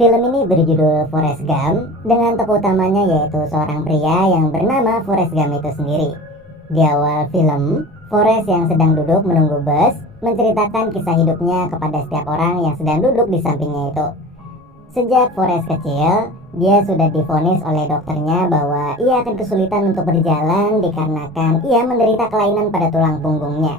Film ini berjudul Forrest Gump dengan tokoh utamanya yaitu seorang pria yang bernama Forrest Gump itu sendiri. Di awal film, Forrest yang sedang duduk menunggu bus menceritakan kisah hidupnya kepada setiap orang yang sedang duduk di sampingnya itu. Sejak Forrest kecil, dia sudah divonis oleh dokternya bahwa ia akan kesulitan untuk berjalan dikarenakan ia menderita kelainan pada tulang punggungnya.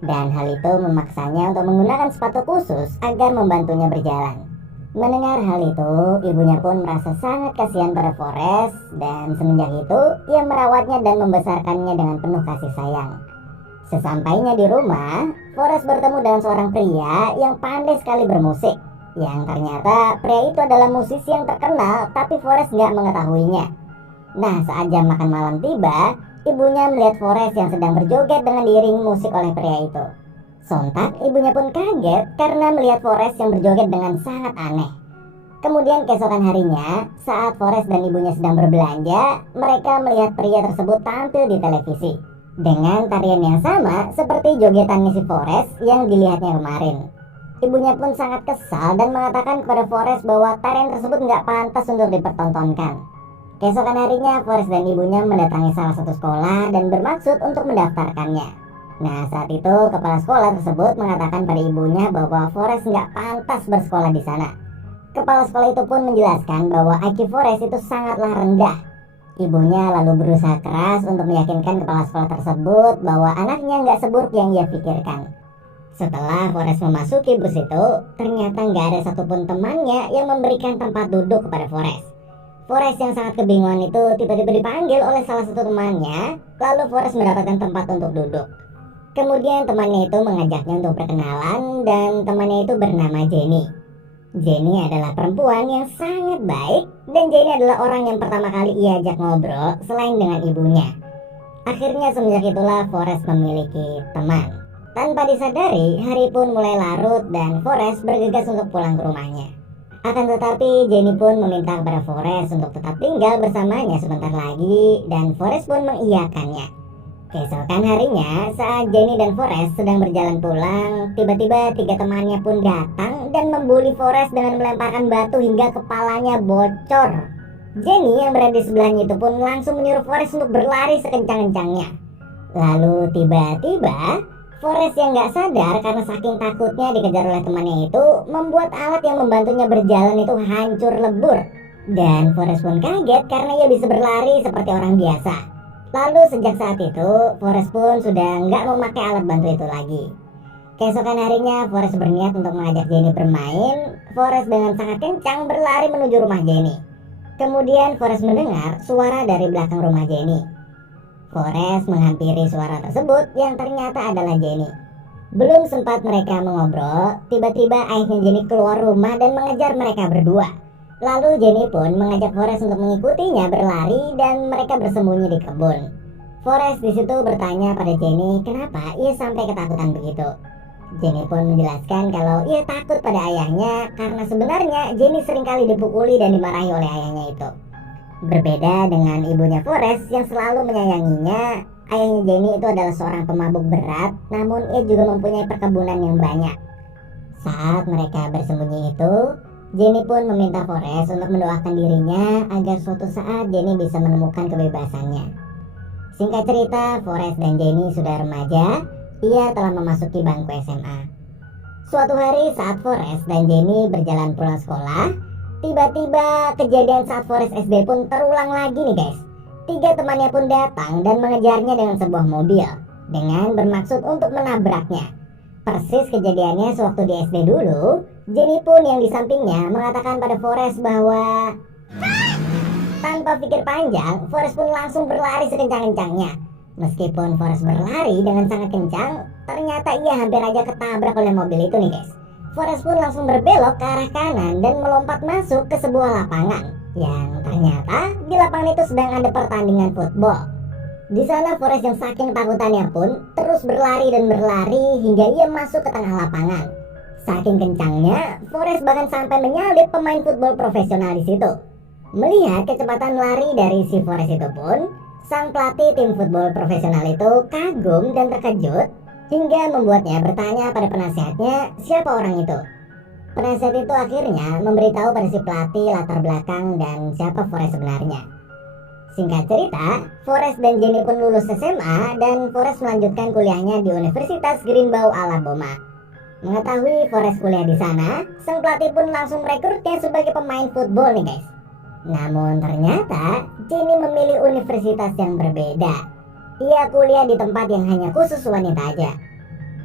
Dan hal itu memaksanya untuk menggunakan sepatu khusus agar membantunya berjalan. Mendengar hal itu, ibunya pun merasa sangat kasihan pada Forrest dan semenjak itu ia merawatnya dan membesarkannya dengan penuh kasih sayang. Sesampainya di rumah, Forrest bertemu dengan seorang pria yang pandai sekali bermusik. Yang ternyata pria itu adalah musisi yang terkenal, tapi Forrest nggak mengetahuinya. Nah, saat jam makan malam tiba, ibunya melihat Forrest yang sedang berjoget dengan diiringi musik oleh pria itu. Sontak ibunya pun kaget karena melihat Forrest yang berjoget dengan sangat aneh. Kemudian keesokan harinya, saat Forrest dan ibunya sedang berbelanja, mereka melihat pria tersebut tampil di televisi dengan tarian yang sama seperti jogetannya si Forrest yang dilihatnya kemarin. Ibunya pun sangat kesal dan mengatakan kepada Forrest bahwa tarian tersebut nggak pantas untuk dipertontonkan. Keesokan harinya, Forrest dan ibunya mendatangi salah satu sekolah dan bermaksud untuk mendaftarkannya. Nah, saat itu kepala sekolah tersebut mengatakan pada ibunya bahwa Forrest nggak pantas bersekolah di sana. Kepala sekolah itu pun menjelaskan bahwa IQ Forrest itu sangatlah rendah. Ibunya lalu berusaha keras untuk meyakinkan kepala sekolah tersebut bahwa anaknya nggak seburuk yang ia pikirkan. Setelah Forrest memasuki bus itu, ternyata nggak ada satupun temannya yang memberikan tempat duduk kepada Forrest. Forrest yang sangat kebingungan itu tiba-tiba dipanggil oleh salah satu temannya, lalu Forrest mendapatkan tempat untuk duduk. Kemudian temannya itu mengajaknya untuk berkenalan dan temannya itu bernama Jenny. Jenny adalah perempuan yang sangat baik dan Jenny adalah orang yang pertama kali ia ajak ngobrol selain dengan ibunya. Akhirnya semenjak itulah Forrest memiliki teman. Tanpa disadari, hari pun mulai larut dan Forrest bergegas untuk pulang ke rumahnya. Akan tetapi Jenny pun meminta kepada Forrest untuk tetap tinggal bersamanya sebentar lagi dan Forrest pun mengiyakannya. Keesokan harinya, saat Jenny dan Forrest sedang berjalan pulang, tiba-tiba tiga temannya pun datang dan membuli Forrest dengan melemparkan batu hingga kepalanya bocor. Jenny yang berada di sebelahnya itu pun langsung menyuruh Forrest untuk berlari sekencang-kencangnya. Lalu tiba-tiba, Forrest yang gak sadar karena saking takutnya dikejar oleh temannya itu, membuat alat yang membantunya berjalan itu hancur lebur. Dan Forrest pun kaget karena ia bisa berlari seperti orang biasa. Lalu sejak saat itu, Forrest pun sudah nggak memakai alat bantu itu lagi. Keesokan harinya, Forrest berniat untuk mengajak Jenny bermain. Forrest dengan sangat kencang berlari menuju rumah Jenny. Kemudian Forrest mendengar suara dari belakang rumah Jenny. Forrest menghampiri suara tersebut yang ternyata adalah Jenny. Belum sempat mereka mengobrol, tiba-tiba ayahnya Jenny keluar rumah dan mengejar mereka berdua. Lalu Jenny pun mengajak Forrest untuk mengikutinya berlari dan mereka bersembunyi di kebun. Forrest di situ bertanya pada Jenny kenapa ia sampai ketakutan begitu. Jenny pun menjelaskan kalau ia takut pada ayahnya karena sebenarnya Jenny seringkali dipukuli dan dimarahi oleh ayahnya itu. Berbeda dengan ibunya Forrest yang selalu menyayanginya, ayahnya Jenny itu adalah seorang pemabuk berat, namun ia juga mempunyai perkebunan yang banyak. Saat mereka bersembunyi itu, Jenny pun meminta Forrest untuk mendoakan dirinya agar suatu saat Jenny bisa menemukan kebebasannya. Singkat cerita, Forrest dan Jenny sudah remaja, ia telah memasuki bangku SMA. Suatu hari saat Forrest dan Jenny berjalan pulang sekolah, tiba-tiba kejadian saat Forrest SD pun terulang lagi nih guys. Tiga temannya pun datang dan mengejarnya dengan sebuah mobil, dengan bermaksud untuk menabraknya. Persis kejadiannya sewaktu di SD dulu, Jenny pun yang di sampingnya mengatakan pada Forrest bahwa tanpa pikir panjang, Forrest pun langsung berlari sekencang-kencangnya. Meskipun Forrest berlari dengan sangat kencang, ternyata ia hampir aja ketabrak oleh mobil itu nih guys. Forrest pun langsung berbelok ke arah kanan dan melompat masuk ke sebuah lapangan. Yang ternyata di lapangan itu sedang ada pertandingan football. Di sana Forrest yang saking takutannya pun terus berlari dan berlari hingga ia masuk ke tengah lapangan. Saking kencangnya, Forrest bahkan sampai menyalip pemain football profesional di situ. Melihat kecepatan lari dari si Forrest itu pun, sang pelatih tim football profesional itu kagum dan terkejut hingga membuatnya bertanya pada penasihatnya siapa orang itu. Penasihat itu akhirnya memberitahu pada si pelatih latar belakang dan siapa Forrest sebenarnya. Singkat cerita, Forrest dan Jenny pun lulus SMA dan Forrest melanjutkan kuliahnya di Universitas Greenbow, Alabama. Mengetahui Forrest kuliah di sana, sang pelatih pun langsung merekrutnya sebagai pemain football nih guys. Namun ternyata Jenny memilih universitas yang berbeda. Ia kuliah di tempat yang hanya khusus wanita aja.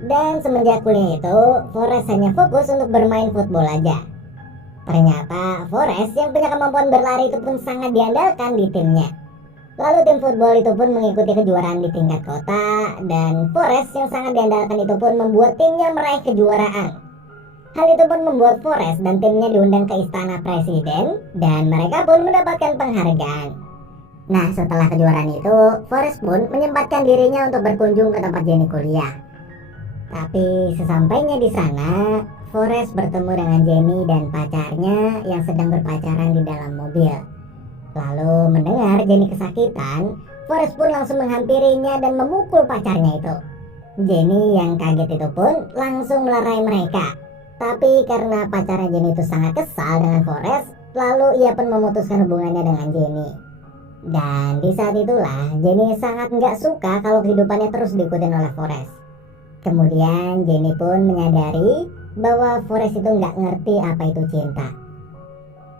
Dan semenjak kuliah itu, Forrest hanya fokus untuk bermain football aja. Ternyata Forrest yang punya kemampuan berlari itu pun sangat diandalkan di timnya. Lalu tim football itu pun mengikuti kejuaraan di tingkat kota, dan Forrest yang sangat diandalkan itu pun membuat timnya meraih kejuaraan. Hal itu pun membuat Forrest dan timnya diundang ke istana presiden, dan mereka pun mendapatkan penghargaan. Nah, setelah kejuaraan itu, Forrest pun menyempatkan dirinya untuk berkunjung ke tempat Jenny kuliah. Tapi sesampainya di sana, Forrest bertemu dengan Jenny dan pacarnya yang sedang berpacaran di dalam mobil. Lalu mendengar Jenny kesakitan, Forrest pun langsung menghampirinya dan memukul pacarnya itu. Jenny yang kaget itu pun langsung melerai mereka. Tapi karena pacarnya Jenny itu sangat kesal dengan Forrest, lalu ia pun memutuskan hubungannya dengan Jenny. Dan di saat itulah Jenny sangat nggak suka kalau kehidupannya terus diikutin oleh Forrest. Kemudian Jenny pun menyadari bahwa Forrest itu nggak ngerti apa itu cinta.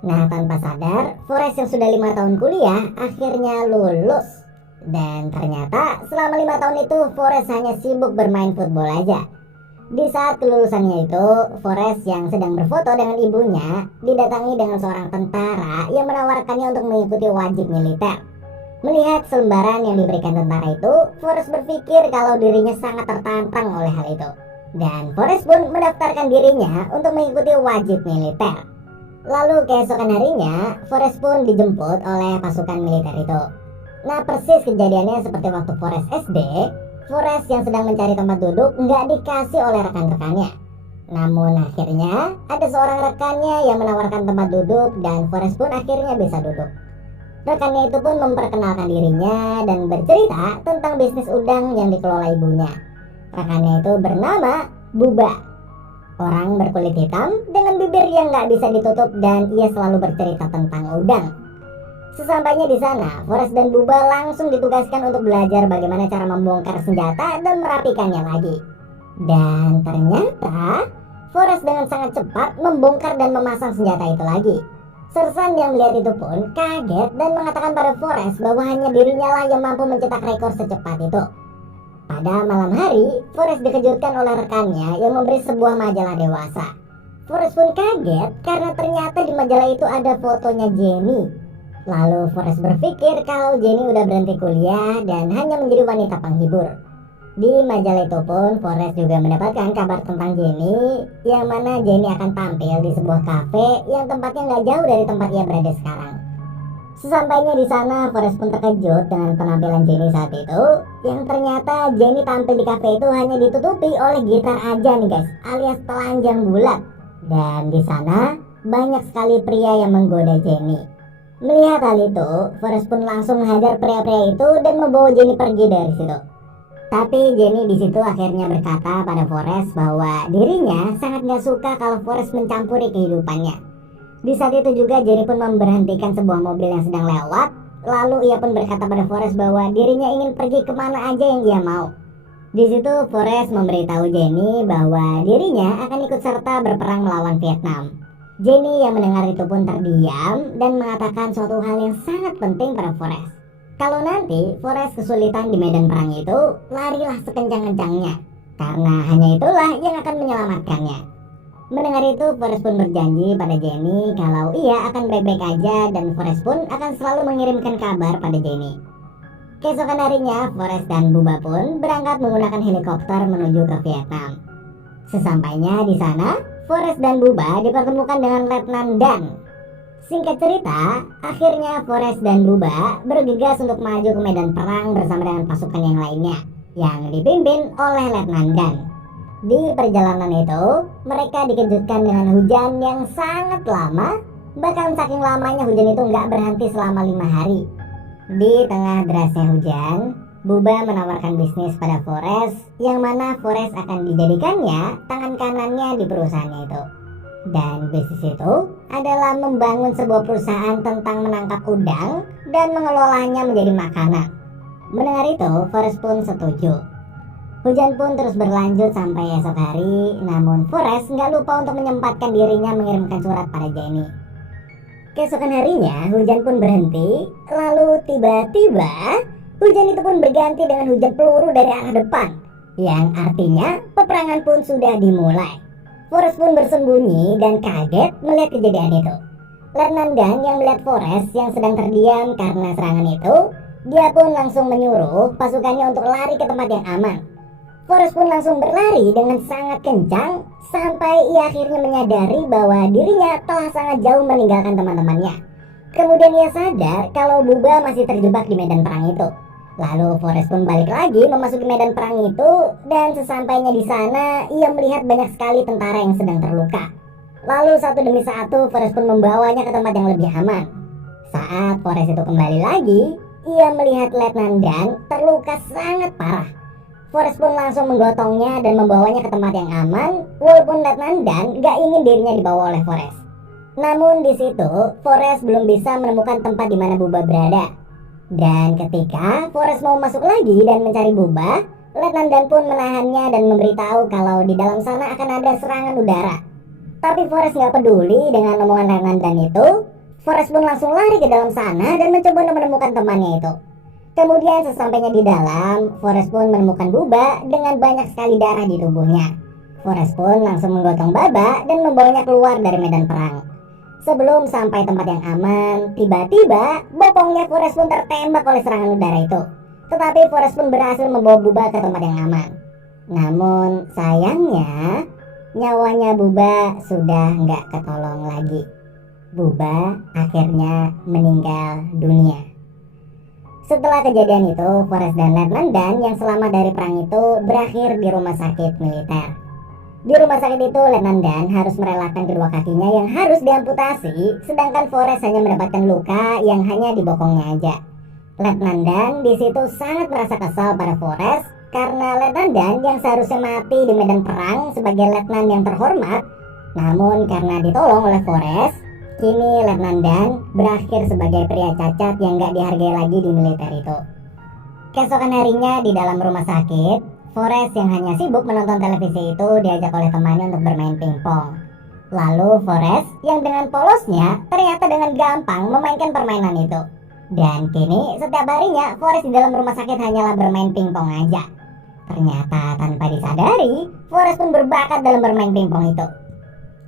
Nah, tanpa sadar, Forrest yang sudah 5 tahun kuliah akhirnya lulus. Dan ternyata selama 5 tahun itu Forrest hanya sibuk bermain football aja. Di saat kelulusannya itu, Forrest yang sedang berfoto dengan ibunya didatangi dengan seorang tentara yang menawarkannya untuk mengikuti wajib militer. Melihat selembaran yang diberikan tentara itu, Forrest berpikir kalau dirinya sangat tertantang oleh hal itu. Dan Forrest pun mendaftarkan dirinya untuk mengikuti wajib militer. Lalu keesokan harinya, Forrest pun dijemput oleh pasukan militer itu. Nah, persis kejadiannya seperti waktu Forrest SD, Forrest yang sedang mencari tempat duduk nggak dikasih oleh rekan-rekannya. Namun akhirnya ada seorang rekannya yang menawarkan tempat duduk dan Forrest pun akhirnya bisa duduk. Rekannya itu pun memperkenalkan dirinya dan bercerita tentang bisnis udang yang dikelola ibunya. Rekannya itu bernama Buba, orang berkulit hitam dengan bibir yang nggak bisa ditutup, dan ia selalu bercerita tentang udang. Sesampainya di sana, Forrest dan Buba langsung ditugaskan untuk belajar bagaimana cara membongkar senjata dan merapikannya lagi. Dan ternyata Forrest dengan sangat cepat membongkar dan memasang senjata itu lagi. Sersan yang melihat itu pun kaget dan mengatakan pada Forrest bahwa hanya dirinya lah yang mampu mencetak rekor secepat itu. Pada malam hari, Forrest dikejutkan oleh rekannya yang memberi sebuah majalah dewasa. Forrest pun kaget karena ternyata di majalah itu ada fotonya Jenny. Lalu Forrest berpikir kalau Jenny udah berhenti kuliah dan hanya menjadi wanita penghibur. Di majalah itu pun Forrest juga mendapatkan kabar tentang Jenny, yang mana Jenny akan tampil di sebuah kafe yang tempatnya nggak jauh dari tempat ia berada sekarang. Sesampainya di sana, Forrest pun terkejut dengan penampilan Jenny saat itu, yang ternyata Jenny tampil di kafe itu hanya ditutupi oleh gitar aja nih guys, alias telanjang bulat. Dan di sana banyak sekali pria yang menggoda Jenny. Melihat hal itu, Forrest pun langsung menghajar pria-pria itu dan membawa Jenny pergi dari situ. Tapi Jenny di situ akhirnya berkata pada Forrest bahwa dirinya sangat gak suka kalau Forrest mencampuri kehidupannya. Di saat itu juga Jenny pun memberhentikan sebuah mobil yang sedang lewat. Lalu ia pun berkata pada Forrest bahwa dirinya ingin pergi kemana aja yang ia mau. Di situ Forrest memberitahu Jenny bahwa dirinya akan ikut serta berperang melawan Vietnam. Jenny yang mendengar itu pun terdiam dan mengatakan suatu hal yang sangat penting pada Forrest. Kalau nanti Forrest kesulitan di medan perang itu, larilah sekencang-kencangnya, karena hanya itulah yang akan menyelamatkannya. Mendengar itu, Forrest pun berjanji pada Jenny kalau ia akan baik-baik aja dan Forrest pun akan selalu mengirimkan kabar pada Jenny. Keesokan harinya, Forrest dan Buba pun berangkat menggunakan helikopter menuju ke Vietnam. Sesampainya di sana, Forrest dan Buba dipertemukan dengan Letnan Dan. Singkat cerita, akhirnya Forrest dan Buba bergegas untuk maju ke medan perang bersama dengan pasukan yang lainnya yang dipimpin oleh Letnan Dan. Di perjalanan itu, mereka dikejutkan dengan hujan yang sangat lama, bahkan saking lamanya hujan itu nggak berhenti selama 5 hari. Di tengah derasnya hujan, Buba menawarkan bisnis pada Forrest, yang mana Forrest akan dijadikannya tangan kanannya di perusahaannya itu. Dan bisnis itu adalah membangun sebuah perusahaan tentang menangkap udang dan mengelolanya menjadi makanan. Mendengar itu, Forrest pun setuju. Hujan pun terus berlanjut sampai esok hari, namun Forrest nggak lupa untuk menyempatkan dirinya mengirimkan surat pada Jenny. Keesokan harinya, hujan pun berhenti, lalu tiba-tiba hujan itu pun berganti dengan hujan peluru dari arah depan, yang artinya peperangan pun sudah dimulai. Forrest pun bersembunyi dan kaget melihat kejadian itu. Letnan Dan yang melihat Forrest yang sedang terdiam karena serangan itu, dia pun langsung menyuruh pasukannya untuk lari ke tempat yang aman. Forrest pun langsung berlari dengan sangat kencang sampai ia akhirnya menyadari bahwa dirinya telah sangat jauh meninggalkan teman-temannya. Kemudian ia sadar kalau Bubba masih terjebak di medan perang itu. Lalu Forrest pun balik lagi memasuki medan perang itu, dan sesampainya di sana ia melihat banyak sekali tentara yang sedang terluka. Lalu satu demi satu Forrest pun membawanya ke tempat yang lebih aman. Saat Forrest itu kembali lagi, ia melihat Letnan Dan terluka sangat parah. Forrest pun langsung menggotongnya dan membawanya ke tempat yang aman, walaupun Letnan Dan gak ingin dirinya dibawa oleh Forrest. Namun di situ Forrest belum bisa menemukan tempat di mana Bubba berada. Dan ketika Forrest mau masuk lagi dan mencari Bubba, Letnan Dan pun menahannya dan memberitahu kalau di dalam sana akan ada serangan udara. Tapi Forrest gak peduli dengan omongan Letnan Dan itu. Forrest pun langsung lari ke dalam sana dan mencoba untuk menemukan temannya itu. Kemudian sesampainya di dalam, Forrest pun menemukan Bubba dengan banyak sekali darah di tubuhnya. Forrest pun langsung menggotong Bubba dan membawanya keluar dari medan perang. Sebelum sampai tempat yang aman, tiba-tiba bopongnya Forrest pun tertembak oleh serangan udara itu. Tetapi Forrest pun berhasil membawa Bubba ke tempat yang aman. Namun sayangnya, nyawanya Bubba sudah nggak ketolong lagi. Bubba akhirnya meninggal dunia. Setelah kejadian itu, Forrest dan Letnan Dan yang selamat dari perang itu berakhir di rumah sakit militer. Di rumah sakit itu, Letnan Dan harus merelakan kedua kakinya yang harus diamputasi, sedangkan Forrest hanya mendapatkan luka yang hanya di bokongnya aja. Letnan Dan di situ sangat merasa kesal pada Forrest karena Letnan Dan yang seharusnya mati di medan perang sebagai letnan yang terhormat, namun karena ditolong oleh Forrest, kini Letnan Dan berakhir sebagai pria cacat yang gak dihargai lagi di militer itu. Keesokan harinya di dalam rumah sakit, Forrest yang hanya sibuk menonton televisi itu diajak oleh temannya untuk bermain pingpong. Lalu Forrest yang dengan polosnya ternyata dengan gampang memainkan permainan itu. Dan kini setiap harinya Forrest di dalam rumah sakit hanyalah bermain pingpong aja. Ternyata tanpa disadari, Forrest pun berbakat dalam bermain pingpong itu.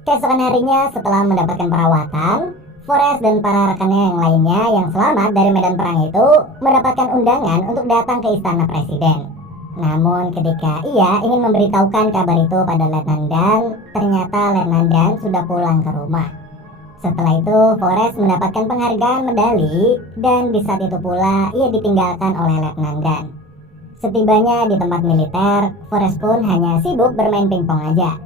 Keesokan harinya setelah mendapatkan perawatan, Forrest dan para rekannya yang lainnya yang selamat dari medan perang itu mendapatkan undangan untuk datang ke istana presiden. Namun ketika ia ingin memberitahukan kabar itu pada Letnan Dan, ternyata Letnan Dan sudah pulang ke rumah. Setelah itu Forrest mendapatkan penghargaan medali, dan di saat itu pula ia ditinggalkan oleh Letnan Dan. Setibanya di tempat militer, Forrest pun hanya sibuk bermain pingpong aja.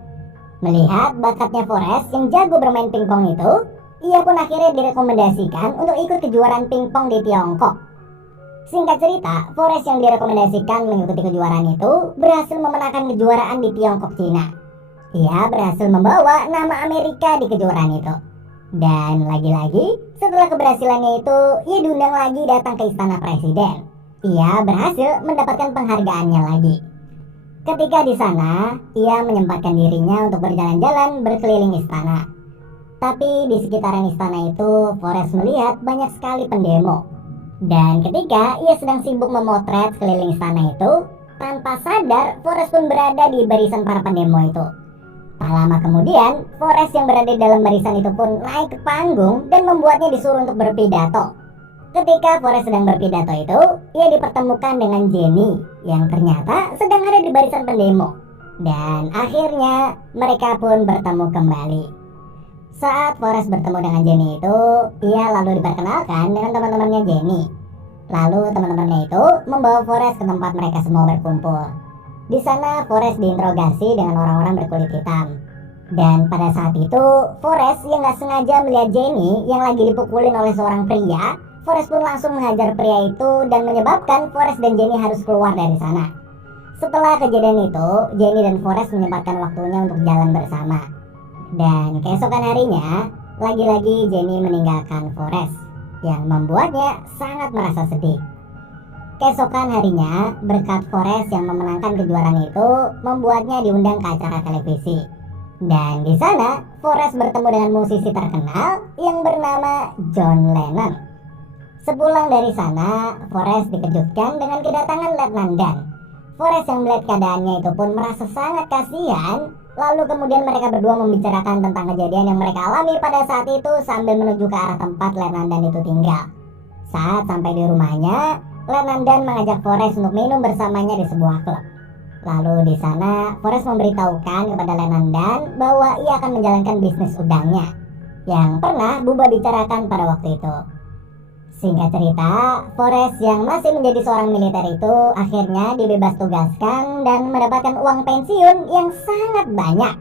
Melihat bakatnya Forrest yang jago bermain pingpong itu, ia pun akhirnya direkomendasikan untuk ikut kejuaraan pingpong di Tiongkok. Singkat cerita, Forrest yang direkomendasikan mengikuti kejuaraan itu berhasil memenangkan kejuaraan di Tiongkok, Cina. Ia berhasil membawa nama Amerika di kejuaraan itu. Dan lagi-lagi, setelah keberhasilannya itu, ia diundang lagi datang ke istana presiden. Ia berhasil mendapatkan penghargaannya lagi. Ketika di sana, ia menyempatkan dirinya untuk berjalan-jalan berkeliling istana. Tapi di sekitaran istana itu, Forrest melihat banyak sekali pendemo. Dan ketika ia sedang sibuk memotret sekeliling istana itu, tanpa sadar Forrest pun berada di barisan para pendemo itu. Tak lama kemudian, Forrest yang berada di dalam barisan itu pun naik ke panggung dan membuatnya disuruh untuk berpidato. Ketika Forrest sedang berpidato itu, ia dipertemukan dengan Jenny yang ternyata sedang ada di barisan pendemo. Dan akhirnya mereka pun bertemu kembali. Saat Forrest bertemu dengan Jenny itu, ia lalu diperkenalkan dengan teman-temannya Jenny. Lalu teman-temannya itu membawa Forrest ke tempat mereka semua berkumpul. Di sana Forrest diinterogasi dengan orang-orang berkulit hitam. Dan pada saat itu, Forrest yang gak sengaja melihat Jenny yang lagi dipukulin oleh seorang pria. Forrest pun langsung menghajar pria itu dan menyebabkan Forrest dan Jenny harus keluar dari sana. Setelah kejadian itu, Jenny dan Forrest menyempatkan waktunya untuk jalan bersama. Dan keesokan harinya, lagi-lagi Jenny meninggalkan Forrest, yang membuatnya sangat merasa sedih. Keesokan harinya, berkat Forrest yang memenangkan kejuaraan itu, membuatnya diundang ke acara televisi. Dan di sana, Forrest bertemu dengan musisi terkenal yang bernama John Lennon. Sepulang dari sana, Forrest dikejutkan dengan kedatangan Letnan Dan. Forrest yang melihat keadaannya itu pun merasa sangat kasihan. Lalu kemudian mereka berdua membicarakan tentang kejadian yang mereka alami pada saat itu sambil menuju ke arah tempat Letnan Dan itu tinggal. Saat sampai di rumahnya, Letnan Dan mengajak Forrest untuk minum bersamanya di sebuah klub. Lalu di sana, Forrest memberitahukan kepada Letnan Dan bahwa ia akan menjalankan bisnis udangnya yang pernah Bubba bicarakan pada waktu itu. Singkat cerita, Forrest yang masih menjadi seorang militer itu akhirnya dibebas tugaskan dan mendapatkan uang pensiun yang sangat banyak.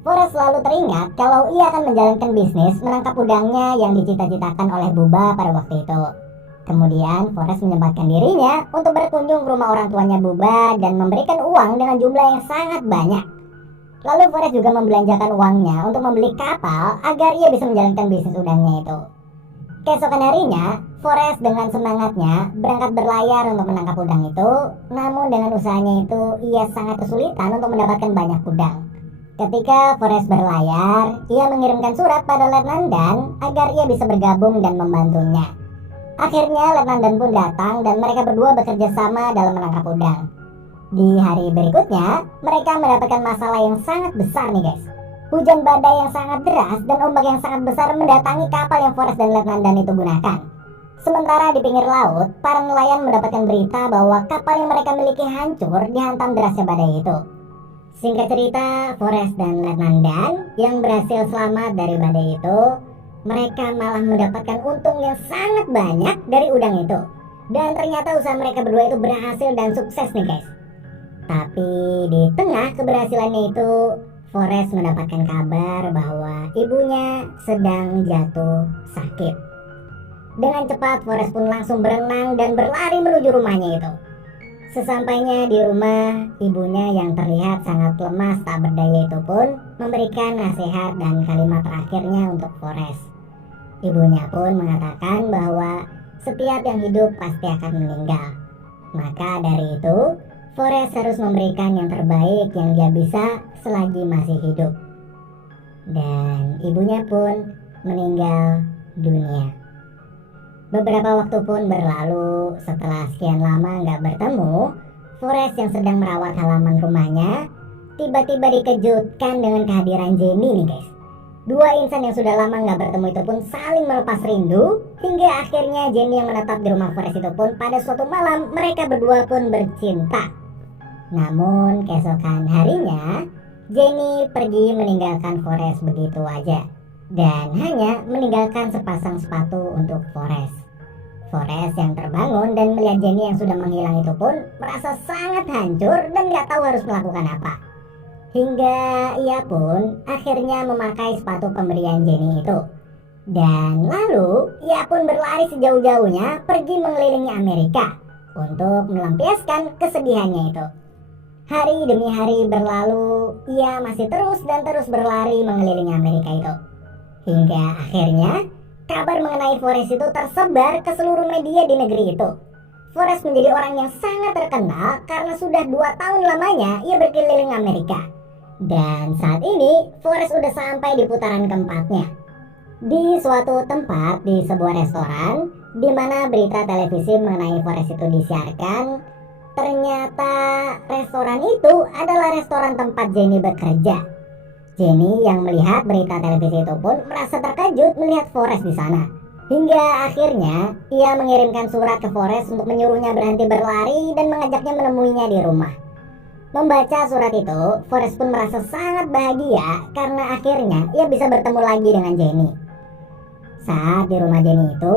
Forrest selalu teringat kalau ia akan menjalankan bisnis menangkap udangnya yang dicita-citakan oleh Bubba pada waktu itu. Kemudian Forrest menyempatkan dirinya untuk berkunjung ke rumah orang tuanya Bubba dan memberikan uang dengan jumlah yang sangat banyak. Lalu Forrest juga membelanjakan uangnya untuk membeli kapal agar ia bisa menjalankan bisnis udangnya itu. Keesokan harinya, Forrest dengan semangatnya berangkat berlayar untuk menangkap udang itu. Namun dengan usahanya itu, ia sangat kesulitan untuk mendapatkan banyak udang. Ketika Forrest berlayar, ia mengirimkan surat pada Letnan Dan agar ia bisa bergabung dan membantunya. Akhirnya Letnan Dan pun datang dan mereka berdua bekerja sama dalam menangkap udang. Di hari berikutnya, mereka mendapatkan masalah yang sangat besar nih guys. Hujan badai yang sangat deras dan ombak yang sangat besar mendatangi kapal yang Forrest dan Letnan Dan itu gunakan. Sementara di pinggir laut, para nelayan mendapatkan berita bahwa kapal yang mereka miliki hancur dihantam derasnya badai itu. Singkat cerita, Forrest dan Letnan Dan yang berhasil selamat dari badai itu, mereka malah mendapatkan untung yang sangat banyak dari udang itu. Dan ternyata usaha mereka berdua itu berhasil dan sukses nih guys. Tapi di tengah keberhasilannya itu, Forrest mendapatkan kabar bahwa ibunya sedang jatuh sakit. Dengan cepat Forrest pun langsung berenang dan berlari menuju rumahnya itu. Sesampainya di rumah, ibunya yang terlihat sangat lemas tak berdaya itu pun memberikan nasihat dan kalimat terakhirnya untuk Forrest. Ibunya pun mengatakan bahwa setiap yang hidup pasti akan meninggal. Maka dari itu, Forrest harus memberikan yang terbaik yang dia bisa selagi masih hidup. Dan ibunya pun meninggal dunia. Beberapa waktu pun berlalu. Setelah sekian lama gak bertemu, Forrest yang sedang merawat halaman rumahnya tiba-tiba dikejutkan dengan kehadiran Jenny nih guys. Dua insan yang sudah lama gak bertemu itu pun saling melepas rindu, hingga akhirnya Jenny yang menetap di rumah Forrest itu pun pada suatu malam mereka berdua pun bercinta. Namun keesokan harinya, Jenny pergi meninggalkan Forrest begitu aja dan hanya meninggalkan sepasang sepatu untuk Forrest. Forrest yang terbangun dan melihat Jenny yang sudah menghilang itu pun merasa sangat hancur dan gak tahu harus melakukan apa. Hingga ia pun akhirnya memakai sepatu pemberian Jenny itu. Dan lalu ia pun berlari sejauh-jauhnya pergi mengelilingi Amerika untuk melampiaskan kesedihannya itu. Hari demi hari berlalu, ia masih terus dan terus berlari mengelilingi Amerika itu. Hingga akhirnya kabar mengenai Forrest itu tersebar ke seluruh media di negeri itu. Forrest menjadi orang yang sangat terkenal karena sudah 2 tahun lamanya ia berkeliling Amerika. Dan saat ini Forrest sudah sampai di putaran keempatnya. Di suatu tempat di sebuah restoran di mana berita televisi mengenai Forrest itu disiarkan, ternyata restoran itu adalah restoran tempat Jenny bekerja. Jenny yang melihat berita televisi itu pun merasa terkejut melihat Forrest di sana. Hingga akhirnya ia mengirimkan surat ke Forrest untuk menyuruhnya berhenti berlari dan mengajaknya menemuinya di rumah. Membaca surat itu, Forrest pun merasa sangat bahagia karena akhirnya ia bisa bertemu lagi dengan Jenny. Saat di rumah Jenny itu,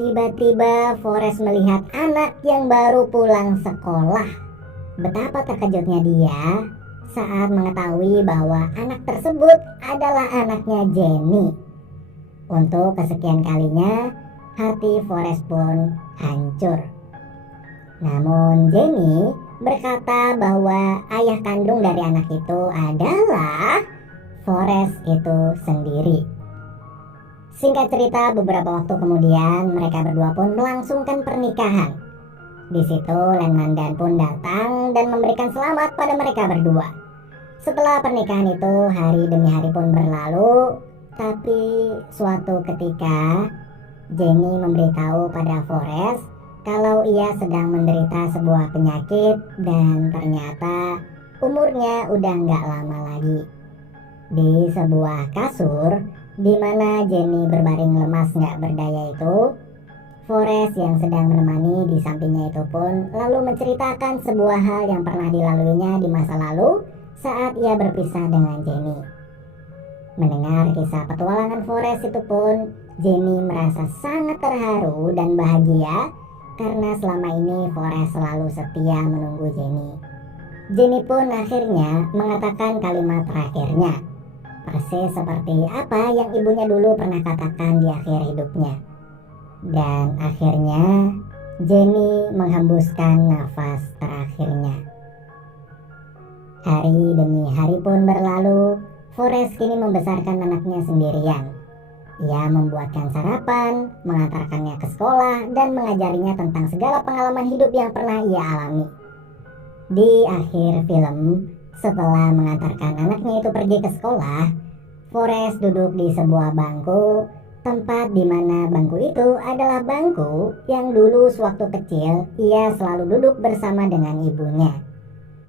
tiba-tiba Forrest melihat anak yang baru pulang sekolah. Betapa terkejutnya dia saat mengetahui bahwa anak tersebut adalah anaknya Jenny. Untuk kesekian kalinya, hati Forrest pun hancur. Namun Jenny berkata bahwa ayah kandung dari anak itu adalah Forrest itu sendiri. Singkat cerita, beberapa waktu kemudian mereka berdua pun melangsungkan pernikahan. Di situ Landman pun datang dan memberikan selamat pada mereka berdua. Setelah pernikahan itu, hari demi hari pun berlalu, tapi suatu ketika Jenny memberitahu pada Forrest kalau ia sedang menderita sebuah penyakit dan ternyata umurnya udah nggak lama lagi. Di sebuah kasur di mana Jenny berbaring lemas nggak berdaya itu, Forrest yang sedang menemani di sampingnya itu pun lalu menceritakan sebuah hal yang pernah dilaluinya di masa lalu saat ia berpisah dengan Jenny. Mendengar kisah petualangan Forrest itu pun, Jenny merasa sangat terharu dan bahagia karena selama ini Forrest selalu setia menunggu Jenny. Jenny pun akhirnya mengatakan kalimat terakhirnya, persis seperti apa yang ibunya dulu pernah katakan di akhir hidupnya. Dan akhirnya Jenny menghembuskan nafas terakhirnya. Hari demi hari pun berlalu, Forrest kini membesarkan anaknya sendirian. Ia membuatkan sarapan, mengantarkannya ke sekolah, dan mengajarinya tentang segala pengalaman hidup yang pernah ia alami. Di akhir film, setelah mengantarkan anaknya itu pergi ke sekolah, Forrest duduk di sebuah bangku, tempat di mana bangku itu adalah bangku yang dulu sewaktu kecil ia selalu duduk bersama dengan ibunya.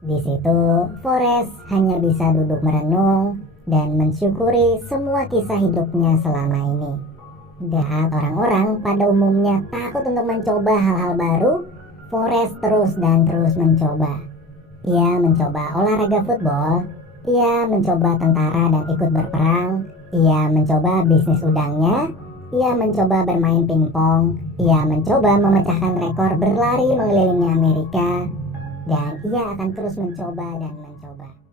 Di situ, Forrest hanya bisa duduk merenung dan mensyukuri semua kisah hidupnya selama ini. Dan orang-orang pada umumnya takut untuk mencoba hal-hal baru, Forrest terus dan terus mencoba. Ia mencoba olahraga football, ia mencoba tentara dan ikut berperang, ia mencoba bisnis udangnya, ia mencoba bermain pingpong, ia mencoba memecahkan rekor berlari mengelilingi Amerika, dan ia akan terus mencoba dan mencoba.